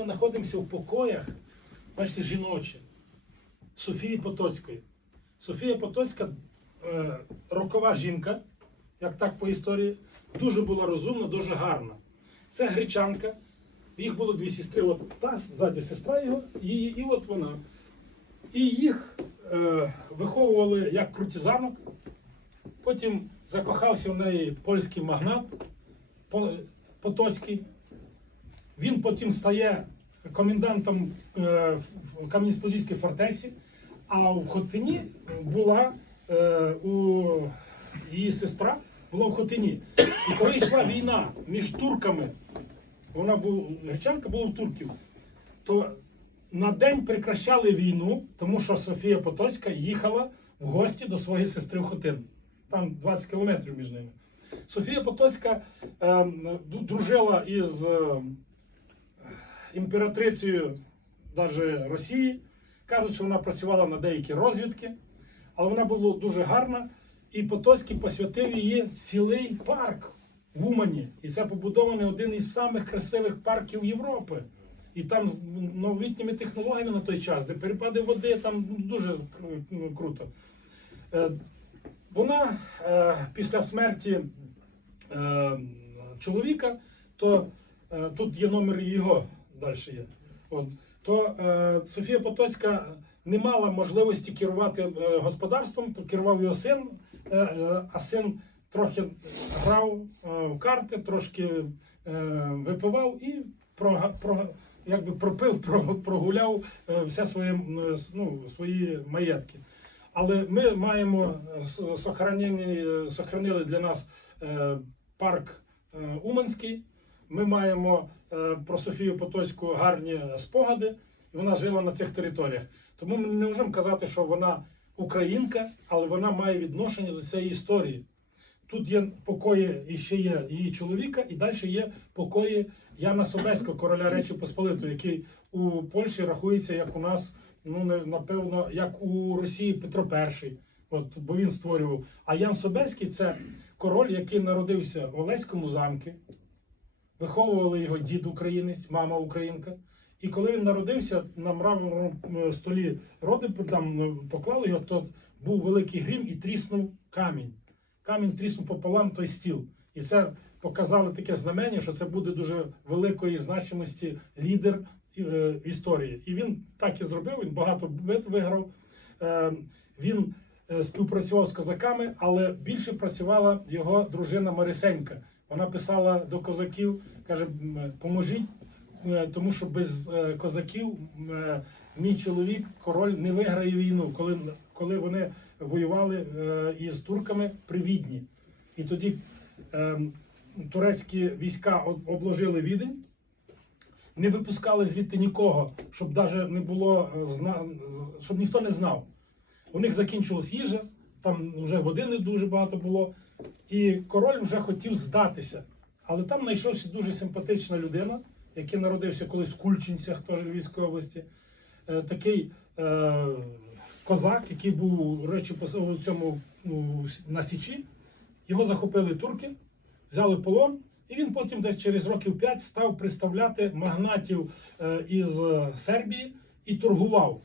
Ми знаходимося в покоях, бачите, жіночі, Софії Потоцької. Софія Потоцька е, рокова жінка, як так по історії, дуже була розумна, дуже гарна. Це гречанка. Їх було дві сестри. От та ззаді сестра його, її, і от вона. І їх е, виховували як крутізанок. Потім закохався в неї польський магнат Потоцький. Він потім стає комендантом е, в Кам'янець-Подільській фортеці, а в Хотині була е, у її сестра була в Хотині. І коли йшла війна між турками, вона була гречанка була в турків, то на день прикращали війну, тому що Софія Потоцька їхала в гості до своєї сестри в Хотин. Там 20 кілометрів між ними. Софія Потоцька е, дружила із е, імператрицею даже Росії. Кажуть, що вона працювала на деякі розвідки, але вона була дуже гарна. І Потоцький посвятив її цілий парк в Умані. І це побудований один із самих красивих парків Європи. І там з новітніми технологіями на той час, де перепади води, там дуже круто. Е, Вона е, після смерті е, чоловіка, то тут є номер його далі є. От, то е, Софія Потоцька не мала можливості керувати е, господарством, то керував його син, е, е, а син трохи грав е, в карти, трошки е, випивав і про, про, якби пропив, про, прогуляв е, все своє, ну, свої маєтки. Але ми маємо е, е, сохранили для нас е, парк е, Уманський. Ми маємо е, про Софію Потоцьку гарні спогади, і вона жила на цих територіях. Тому ми не можемо казати, що вона українка, але вона має відношення до цієї історії. Тут є покої і ще є її чоловіка, і далі є покої Яна Собеського, короля Речі Посполитої, який у Польщі рахується як у нас, ну не- напевно, як у Росії Петро І. От, бо він створював. А Ян Собеський це король, який народився в Олеському замку. Виховували його дід українець, мама українка. І коли він народився, на мраморному е, столі роди там е, поклали його, то був великий грім і тріснув камінь. Камінь тріснув пополам той стіл. І це показали таке знамення, що це буде дуже великої значимості лідер е, історії. І він так і зробив. Він багато битв виграв. Він співпрацював з козаками, але більше працювала його дружина Марисенька. Вона писала до козаків, каже: поможіть, е, тому що без е, козаків е, мій чоловік, король, не виграє війну, коли, коли вони воювали із турками при Відні. І тоді турецькі війська обложили Відень, не випускали звідти нікого, щоб навіть не було зна... щоб ніхто не знав. У них закінчилась їжа, там вже води не дуже багато було, і король вже хотів здатися. Але там знайшовся дуже симпатична людина, який народився колись в Кульчинцях, теж Львівської області. Е, такий е, козак, який був речі у цьому ну, на Січі. Його захопили турки, взяли полон, і він потім десь через років 5 став представляти магнатів е, із е, Сербії і торгував.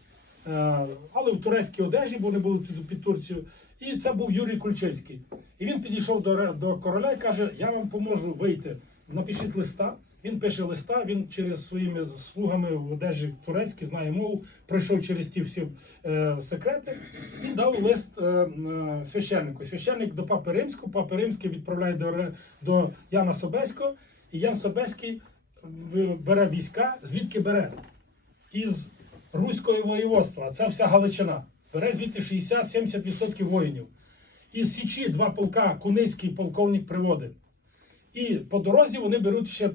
Е, але в турецькій одежі, бо вони були під, Турцію. І це був Юрій Кульчицький. І він підійшов до, до короля і каже: Я вам поможу вийти. Напишіть листа. Він пише листа, він через своїми слугами в одежі турецькій знає мову, пройшов через ті всі е, секрети і дав лист е, е, священнику. Священник до Папи Римського, Папа Римський відправляє до, до Яна Собеського, і Ян Собеський бере війська, звідки бере? Із Руського воєводства, це вся Галичина. Бере звідти 60-70% воїнів. Із Січі два полка Куницький полковник приводить. І по дорозі вони беруть ще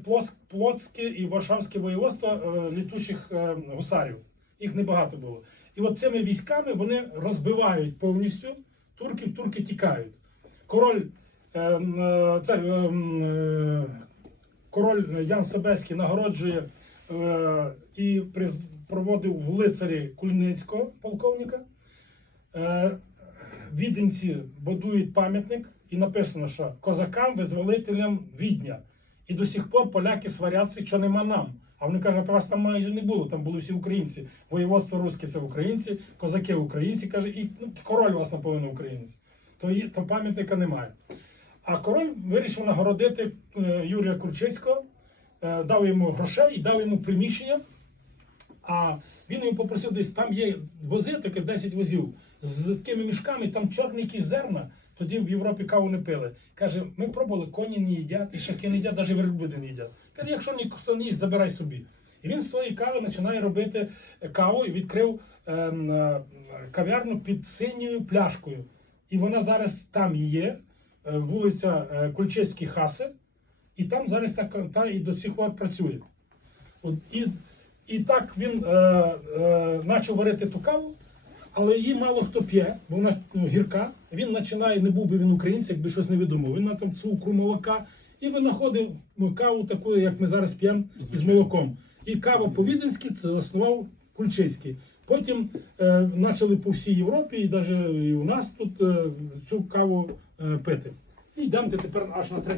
Плотське і Варшавське воєводство е, літучих е, гусарів. Їх небагато було. І от цими військами вони розбивають повністю турків, турки тікають. Король, е, це, король Ян Собеський нагороджує і проводив в лицарі Кульницького полковника. Е, віденці будують пам'ятник, і написано, що козакам, визволителям Відня. І до сих пор поляки сваряться, що нема нам. А вони кажуть, вас там майже не було, там були всі українці. Воєводство русське це українці, козаки українці, каже, і ну, король вас наповно українець. То, то пам'ятника немає. А король вирішив нагородити е, Юрія Курчицького, е, дав йому грошей і дав йому приміщення. А він його попросив десь там є вози, таке 10 возів з такими мішками, там чорні зерна. Тоді в Європі каву не пили. Каже, ми пробували, коні не їдять, і шаки не їдять, навіть верблюди не їдять. Каже, якщо ніхто не їсть, забирай собі. І він з тої кави починає робити каву і відкрив ем, е, кав'ярню під синьою пляшкою. І вона зараз там є, е, вулиця е, Хаси, і там зараз та, та і до цих пор працює. От, і, і так він е, е, почав варити ту каву, але її мало хто п'є, бо вона ну, гірка. Він починає, не був би він українцем, якби щось не відумав. Він на там цукру, молока і винаходив ну, каву таку, як ми зараз п'ємо Звичайно. молоком. І кава по-віденськи це заснував Кульчицький. Потім е, почали по всій Європі, і навіть і у нас тут е, цю каву е, пити. І йдемо тепер аж на третій.